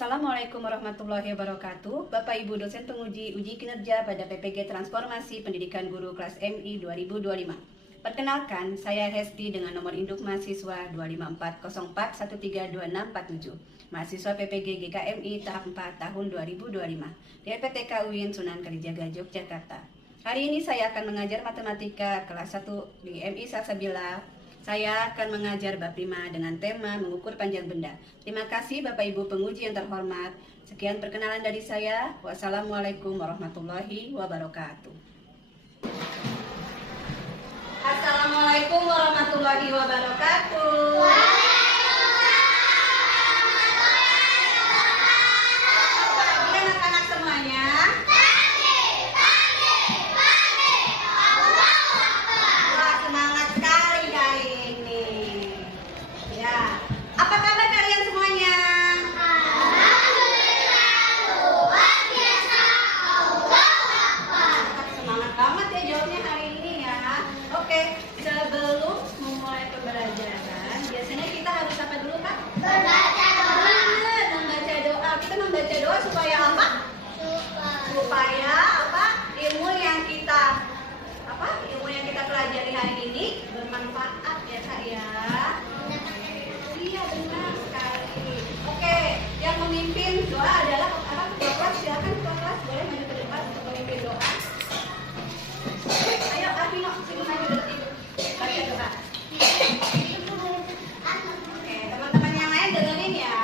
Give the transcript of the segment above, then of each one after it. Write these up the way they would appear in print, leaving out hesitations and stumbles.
Assalamualaikum warahmatullahi wabarakatuh. Bapak Ibu dosen penguji uji kinerja pada PPG Transformasi Pendidikan Guru kelas MI 2025. Perkenalkan, saya Hesti dengan nomor induk mahasiswa 25404132647. Mahasiswa PPG GKMI tahap 4 tahun 2025 di LPTK UIN Sunan Kalijaga, Yogyakarta. Hari ini saya akan mengajar matematika kelas 1 di MI Salsabila. Saya akan mengajar bab 5 dengan tema mengukur panjang benda. Terima kasih Bapak Ibu penguji yang terhormat. Sekian perkenalan dari saya. Wassalamualaikum warahmatullahi wabarakatuh. Assalamualaikum warahmatullahi wabarakatuh. Pagi anak-anak semuanya. Wah, semangat sekali hari ini. Ya, apa kabar kalian semuanya? Semangat banget ya jawabnya hari ini ya. Oke, sebelum memulai pembelajaran, biasanya kita harus apa dulu Kak? Membaca doa. Kita membaca doa supaya apa? Supaya apa? Ilmu yang kita pelajari hari ini bermanfaat ya Kak ya. Iya benar sekali. Oke, yang memimpin doa adalah apa? Ketua kelas, silakan ketua kelas boleh maju ke depan untuk memimpin doa. Ayo Arvino, sini maju dulu. Baca doa. Oke, teman-teman yang lain dengerin ya.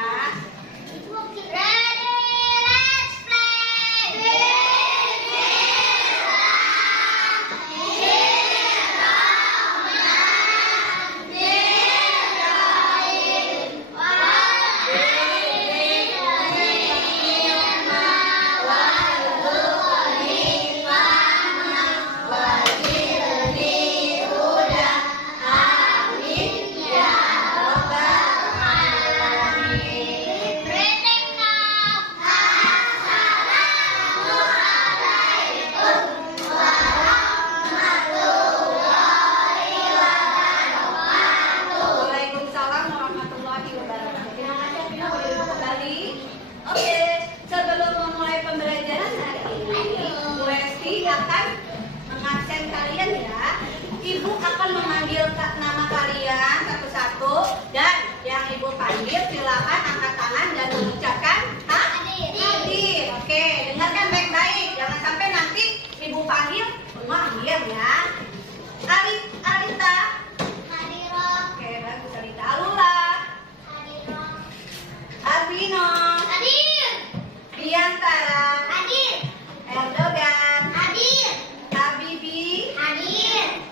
Ibu akan memanggil nama kalian satu-satu dan yang Ibu panggil silakan angkat tangan dan mengucapkan hadir. Oke, dengarkan baik-baik. Jangan sampai nanti Ibu panggil semua diam ya. Alita. Hadiro. Oke, bagus Alita. Alula. Hadiro. Arvino. Hadir. Biantara. Hadir. Erdogan. Hadir. Habibi. Hadir.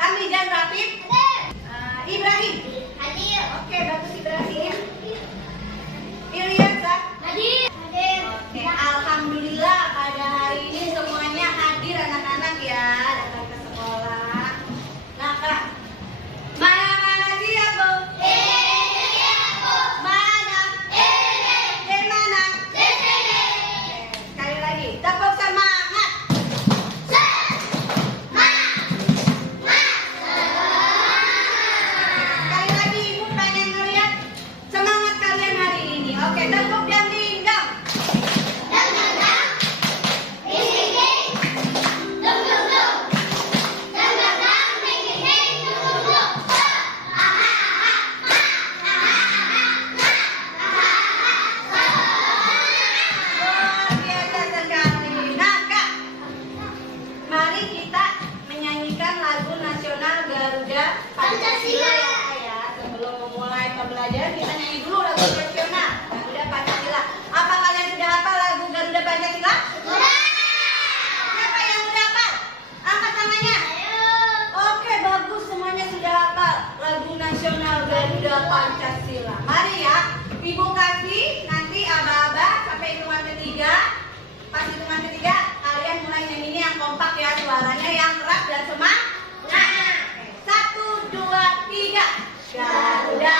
Hamidan Rafid. Ibrahim. Hadir. Oke, bagus Ibrahim. Ilyasa. Hadir. Hadir. Oke, alhamdulillah pada hari ini semuanya hadir anak-anak ya datang ke sekolah. Nah, Kak. Mana siapa? Mana? Di mana? Di sini. Sekali lagi, tepuk semangat. Oke, tepuk dan pinggang. Luar biasa sekali. Nah, Kak, mari kita menyanyikan lagu nasional Garuda Pancasila ya. Sebelum memulai pembelajaran kita nyanyi dulu lagu nasional Garuda Pancasila. Apa kalian sudah hafal lagu Garuda Pancasila? Sudah. Siapa yang sudah hafal? Angkat tangannya. Oke, bagus semuanya sudah hafal lagu nasional Garuda Pancasila. Mari ya, Ibu kasih nanti aba-aba sampai hitungan ketiga. Pas hitungan ketiga kalian mulai nyanyinya yang kompak ya, suaranya yang keras dan semangat. 1, 2, 3. Garuda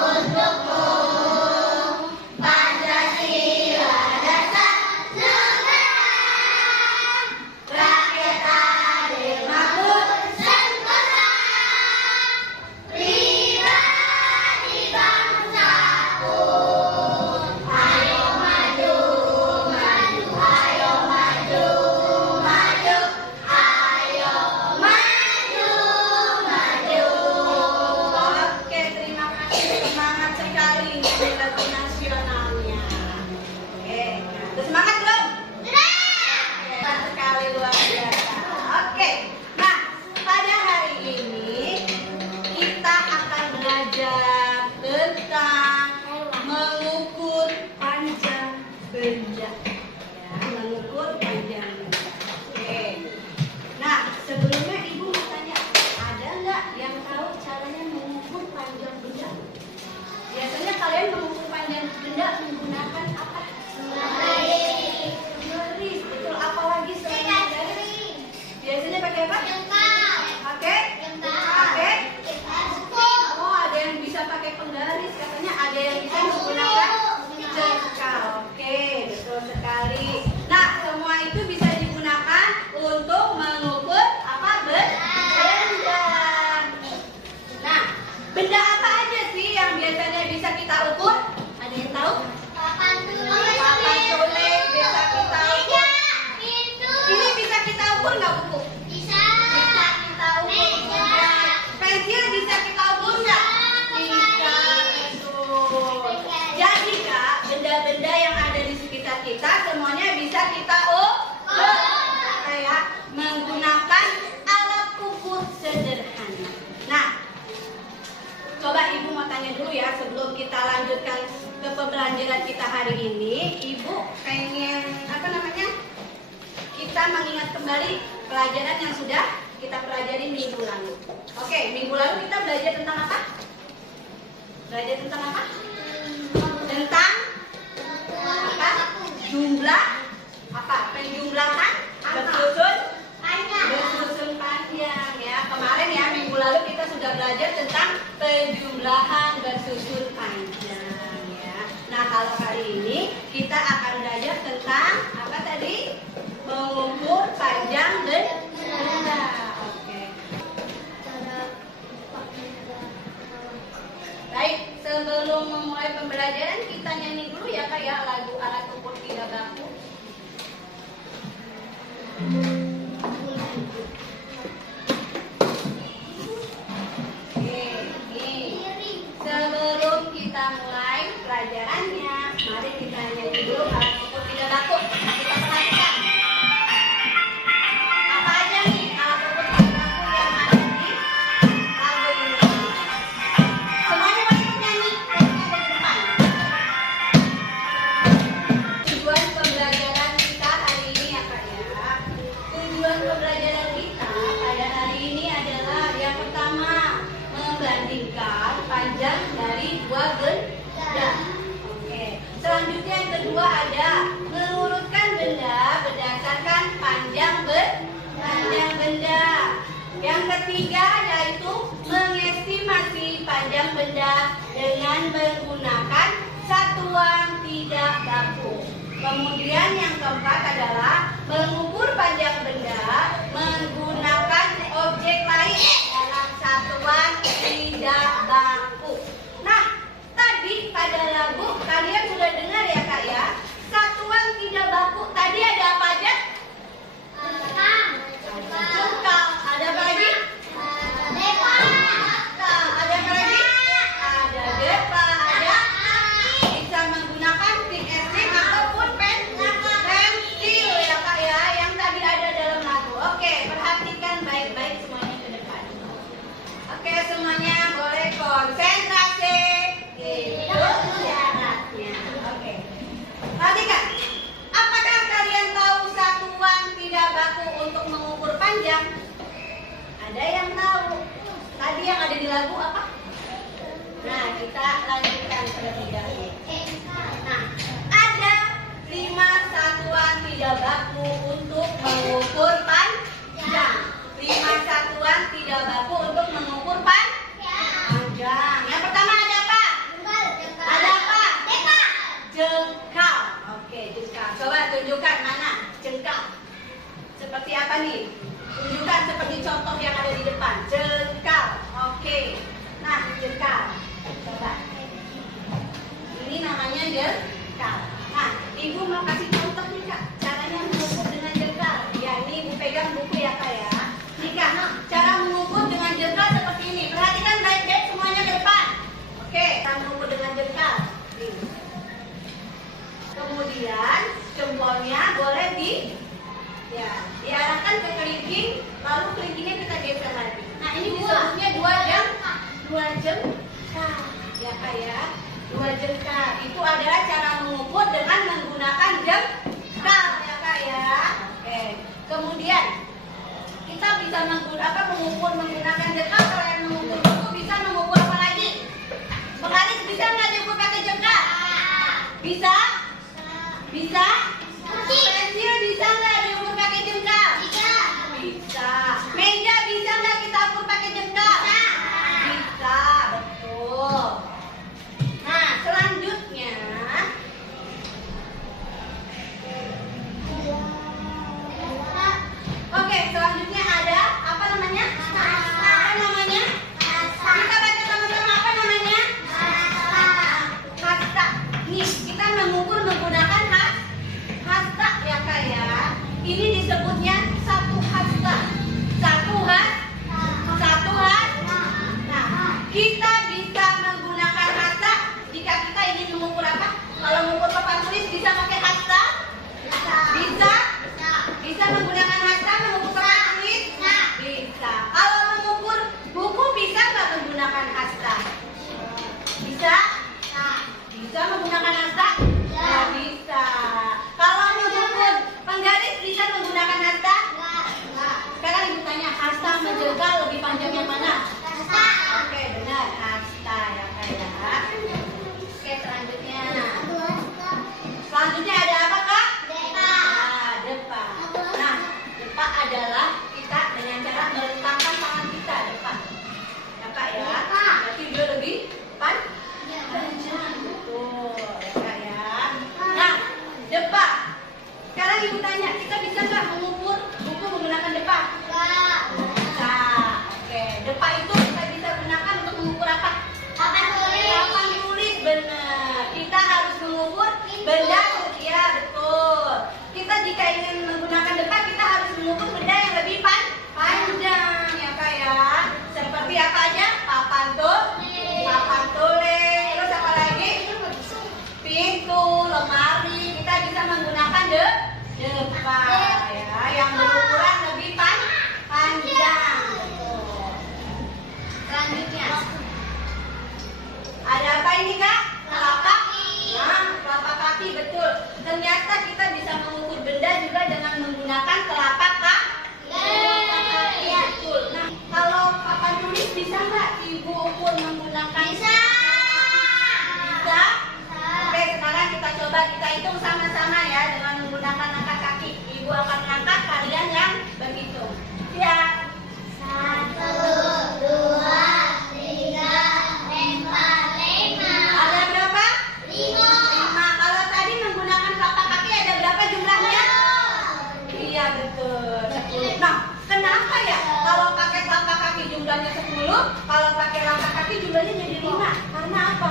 untuk pakai apa? Pakai? Oh, ada yang bisa pakai penggaris, katanya ada yang bisa menggunakan jengkal. Oke, betul sekali. Nah, semua itu bisa digunakan untuk mengukur apa? Benda. Nah, benda apa aja sih yang biasanya bisa kita ukur? Ada yang tahu? Papan tulis bisa kita ukur. Ini bisa kita ukur nggak, buku? Bisa kita ukur. Pensil bisa kita ukur nggak? Bisa, betul. Jadi Kak, benda-benda yang ada di sekitar kita semuanya bisa kita ukur. Kayak menggunakan alat ukur sederhana. Nah, coba Ibu mau tanya dulu ya sebelum kita lanjutkan ke pembelajaran kita hari ini. Ibu pengen kita mengingat kembali pelajaran yang sudah kita pelajari minggu lalu. Oke, minggu lalu kita belajar tentang apa? Belajar tentang apa? Tentang apa? Jumlah apa? Penjumlahan bersusun panjang ya. Kemarin ya minggu lalu kita sudah belajar tentang penjumlahan bersusun panjang ya. Nah, kalau kali ini kita akan belajar tentang apa tadi? Mengukur panjang benda. Oke. Baik, sebelum memulai pembelajaran kita nyanyi dulu ya Kak ya lagu alat ukur tidak baku. Oke, nih. Sebelum kita mulai pelajarannya, mari kita nyanyi dulu alat ukur tidak baku. Kita perhatikan. Apa aja nih alat ukur tidak baku yang ada di lagu ini? Semuanya mau ikut nyanyi. Ada di depan. Tujuan pembelajaran kita hari ini ya Kak ya. Tujuan pembelajaran kita pada hari ini adalah yang pertama membandingkan panjang dari dua benda. Oke. Selanjutnya yang kedua ada mengurutkan benda berdasarkan panjang benda. Yang ketiga yaitu mengestimasi panjang benda dengan menggunakan satuan tidak baku. Kemudian yang keempat adalah mengukur panjang benda menggunakan objek lain dalam satuan tidak baku. Nah, tadi pada lagu kalian sudah dengar ya Kak ya, satuan tidak baku tadi ada apa aja? Jengkal. Ada apa lagi? Ada apa lagi? Ada depa. Ada bisa menggunakan stick es ataupun pensil ya Kak ya, yang tadi ada dalam lagu. Oke, perhatikan baik-baik semuanya ke depan. Oke, semuanya boleh konsentrasi. Itu syaratnya. Oke. Perhatikan. Apakah kalian tahu satuan tidak baku untuk mengukur panjang? Ada yang tahu? Tadi yang ada di lagu apa? Nah, kita lanjutkan terlebih dahulu. Nah, ada 5 satuan tidak baku untuk mengukur panjang. 5 satuan tidak baku untuk mengukur panjang. Yang pertama ada apa? Ada apa? Jengkal. Oke, jengkal. Coba tunjukkan mana jengkal. Seperti apa nih? Tunjukkan seperti contoh yang ada di depan. Jengkal. Oke. Nah, jengkal. Coba. Ini namanya jengkal. Nah, Ibu mau kasih contoh nih Kak. Caranya mengukur dengan jengkal. Ya, ini Ibu pegang buku ya Kak ya. Nih Kak, cara mengukur dengan jengkal seperti ini. Perhatikan baik-baik semuanya ke depan. Oke, kita mengukur dengan jengkal. Nih. Kemudian jempolnya boleh diarahkan ke kelingking, lalu kelingkingnya kita geser lagi. Nah, ini disebutnya 2 jengkal. Ya Kak ya, 2 jengkal. Itu adalah cara mengukur dengan menggunakan jengkal ya Kak ya. Oke. Kemudian kita bisa mengukur menggunakan jengkal. Kalau yang mengukur buku bisa mengukur apa lagi? Penggaris bisa nggak diukur pakai jengkal? Bisa? Bisa? Pensil bisa nggak diukur pakai jengkal? Bisa. jengkal lebih panjang yang mana? Oke, benar. Asta ya Kak ya. Oke, selanjutnya. Selanjutnya ada apa Kak? Nah, depa. Nah, depa adalah kita dengan cara meletakkan tangan kita depa. Ya Kak ya. Berarti dia lebih panjang. Betul ya Kak ya. Nah, depa. Sekarang ibu tanya, kita bisa nggak mengukur buku menggunakan depa? Bisa. Oke, depa itu kita bisa gunakan untuk mengukur apa? Papan tulis, benar. Kita harus mengukur benda. Ya betul. Kita jika ingin menggunakan depa, kita harus mengukur benda yang lebih panjang ya Kak ya. Seperti apa aja? Papan tulis. Terus apa lagi? Pintu, lemari. Kita bisa menggunakan depa ya, yang berukuran lebih panjang. Betul. Selanjutnya ada apa ini Kak? Telapak. Nah, telapak kaki, betul. Ternyata kita bisa mengukur benda juga dengan menggunakan telapak kaki. Betul. Nah, kalau papan tulis bisa nggak Ibu ukur menggunakan? Bisa. Oke, sekarang kita coba kita hitung sama-sama ya dengan menggunakan angka kaki. Ibu akan mengangkat, kalian yang berhitung. Siap. 1, 2, 3, 4, 5. Ada berapa? 5. Kalau tadi menggunakan telapak kaki ada berapa jumlahnya? Iya betul, 10. Nah, kenapa ya kalau pakai telapak kaki jumlahnya 10, kalau pakai langkah kaki jumlahnya jadi 5? Karena apa?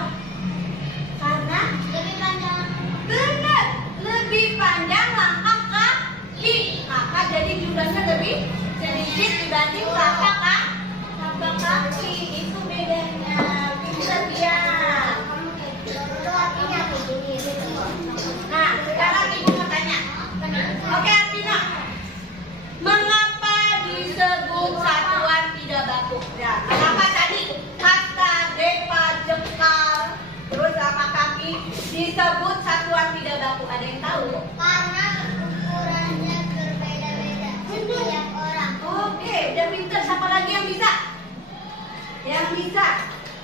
Karena lebih panjang. Benar, lebih panjang langkah kaki. Maka jadi jumlahnya lebih sedikit dibanding telapak kaki. Itu bedanya. Pintar dia. Nah, sekarang ibu mau tanya. Oke, Artina. Mengapa disebut satuan tidak baku? Ya, kenapa tadi kata, depa, jengkal, terus apa kaki disebut satuan tidak baku? Ada yang tahu? Karena ukurannya berbeda-beda setiap orang. Oke, udah pintar. Siapa lagi yang bisa? Yang bisa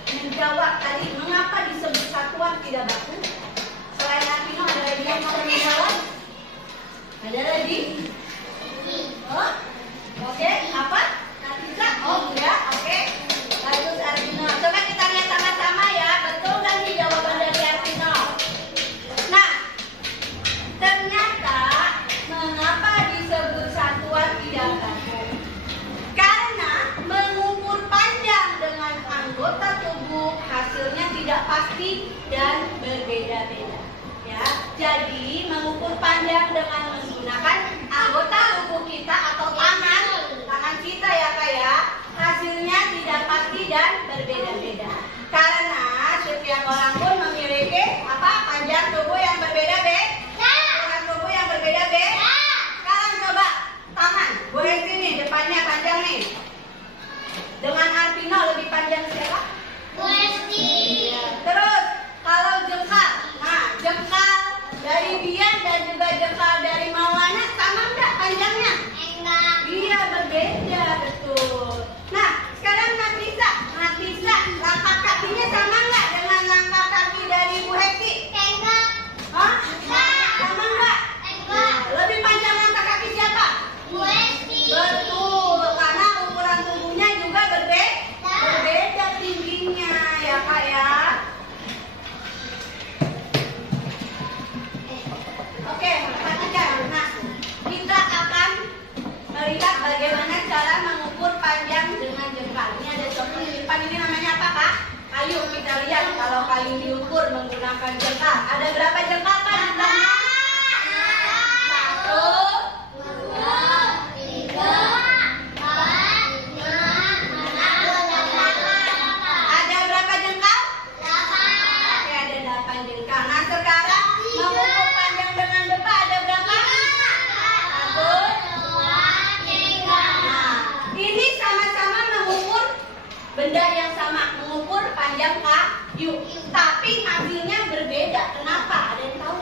menjawab tadi mengapa disebut satuan tidak baku? Selain Arvino, ada lagi yang mau menjawab? Ada lagi? Oh, oke, apa? Bisa? Oh, enggak, oke. Bagus Arvino. Coba kita lihat sama-sama ya. Betul kan nih jawaban dari Arvino? Nah, ternyata mengapa disebut satuan tidak baku? Karena mengukur panjang dengan anggota tubuh hasilnya tidak pasti dan berbeda-beda. Ya, jadi mengukur panjang dengan menggunakan anggota tubuh kita atau tangan kita ya Kak ya, hasilnya tidak pasti dan berbeda-beda. Karena setiap orang pun memiliki apa? Panjang tubuh yang berbeda-beda. Panjang tubuh yang berbeda-beda. Sekarang coba tangan, boleh sini depannya panjang nih. Dengan Arvino lebih panjang siapa? Terus kalau jengkal, nah jengkal dari Bian dan juga jengkal dari Maulana sama enggak panjangnya? Enggak. Iya berbeda, betul. Nah sekarang Nafisa, langkah kakinya sama enggak dengan langkah kaki dari Bu Heki? Enggak. Hah? Sama enggak? Enggak. Lebih panjang langkah kaki siapa? Betul, karena ukuran tubuhnya juga berbeda tingginya ya Kak ya. Oke, perhatikan. Nah, kita akan melihat bagaimana cara mengukur panjang dengan jengkal. Ini ada contoh di depan, ini namanya apa Kak? Kayu. Kita lihat kalau kayu diukur menggunakan jengkal. Ada berapa jengkal Kak? 1, 2, 3, 4, 5, 6, 7, 8. Yuk, tapi hasilnya berbeda. Kenapa? Ada yang tahu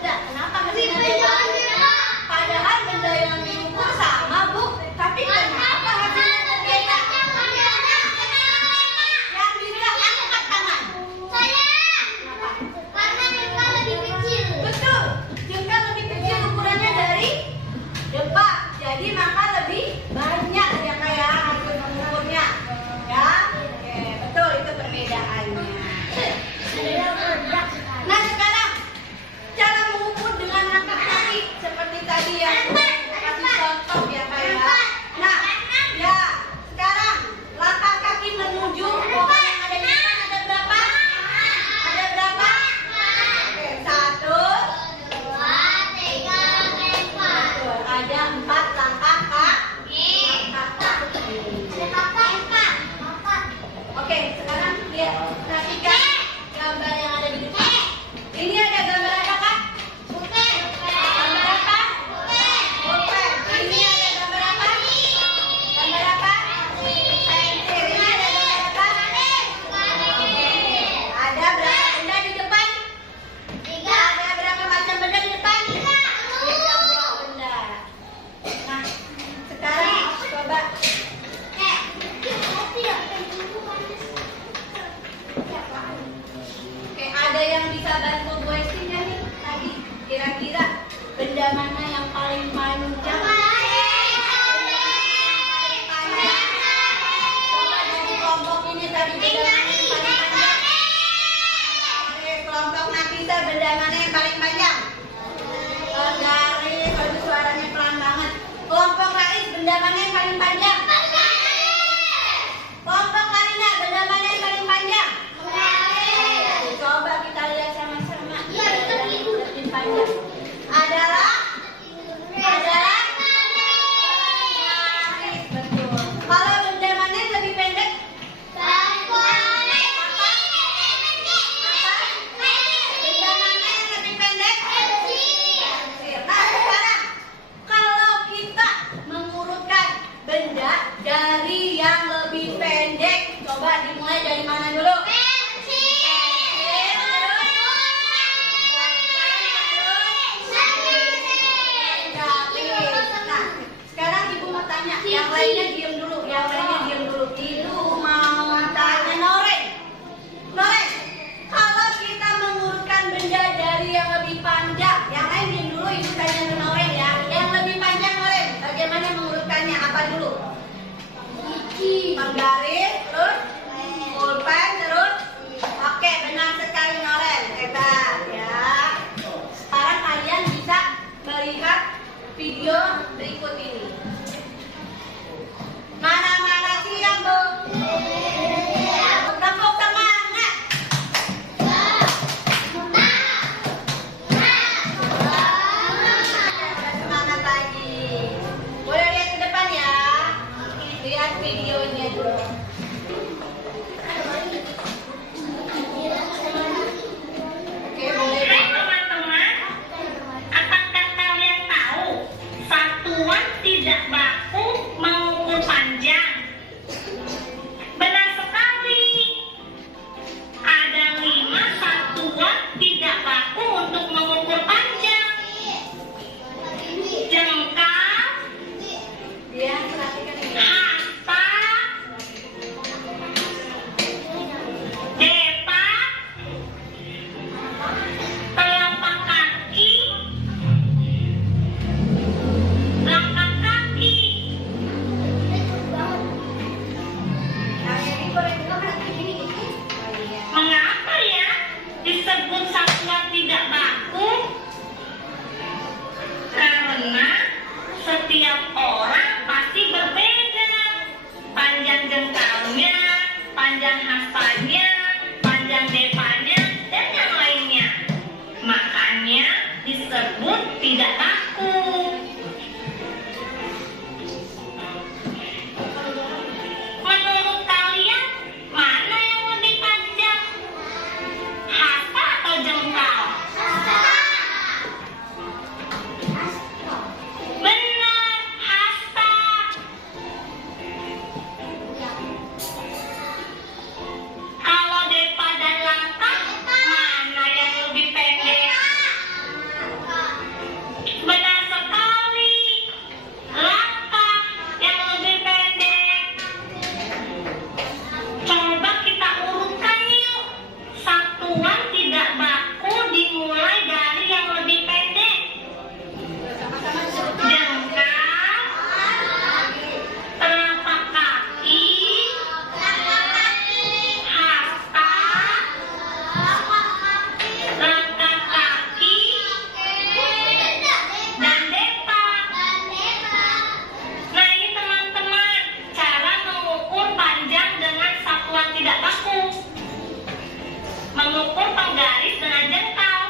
bunyi tadi? Benda mana yang paling panjang? Kelompok Nafisa, benda mana yang paling panjang? Garis, aduh suaranya pelan banget. Kelompok Rais, benda mana yang paling panjang? Kelompok Karina, benda mana yang paling panjang? Coba kita lihat sama-sama. Benda yang lebih panjang adalah garis, betul. Kalau benda mana yang lebih pendek? Benda mana yang lebih pendek? Nah, sekarang kalau kita mengurutkan benda dari yang lebih pendek, coba dimulai dari mana dulu? Nah, sekarang ibu mau tanya, yang lainnya diam dulu, Ibu mau tanya Noren. Noren, kalau kita mengurutkan benda dari yang lebih panjang, yang lain diam dulu, ibu tanya ke Noren ya. Yang lebih panjang Noren, bagaimana mengurutkannya? Apa dulu? Menggaris, terus pulpen, terus. Oke, benar sekali Noren, hebat ya. Sekarang kalian bisa melihat video berikut ini. Mana siap, Bu? Tepuk semangat. Semangat lagi. Boleh lihat ke depan ya. Lihat videonya dulu. Oke, boleh. Hai teman-teman, apakah kalian tahu satuan tidak baku mengukur panjang? Benar sekali. Ada 5 satuan tidak baku untuk mengukur panjang. Jengkal, Ya, perhatikan ini. hasta, depak, telapak kaki, langkah kaki. Mengapa ya disebut satuan tidak baku? Karena setiap orang pasti berbeda. Panjang jengkalnya, panjang hastanya, panjang depanya, dan yang lainnya. Makanya disebut tidak baku. Menurut kalian, mana yang lebih panjang? Hasta atau jengkal? Benar, hasta. Kalau depa dan langkah, mana yang lebih pendek? Benar sekali, langkah yang lebih pendek. Coba kita urutkan yuk. Satuan tidak baku dimulai dari yang lebih pendek. Sama-sama disebut. Jengkal, telapak kaki, hasta, langkah kaki, dan depak. Nah ini teman-teman, cara mengukur panjang dengan satuan tidak baku. Mengukur penggaris dengan jengkal.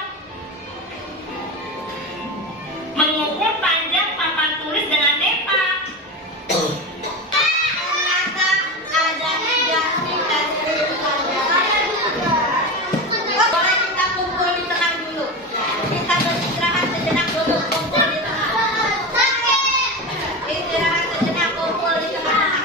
Mengukur panjang papan tulis dengan depak. Ternyata ada 3 tingkat pelajaran. Boleh kita kumpul di tengah dulu. Kita beristirahat sejenak dulu, kumpul di tengah. Istirahat sejenak, kumpul di tengah.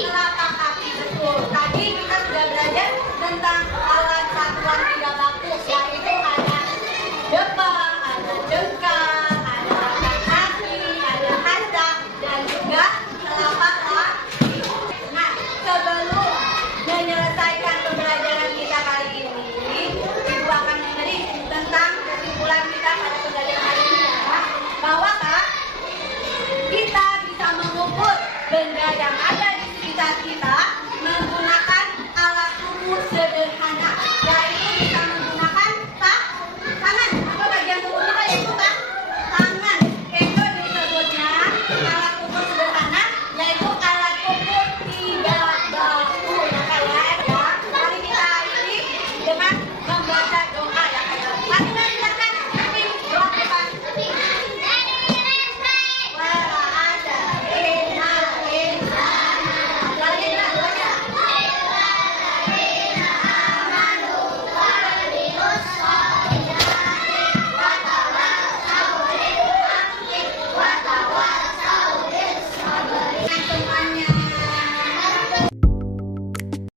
Telapak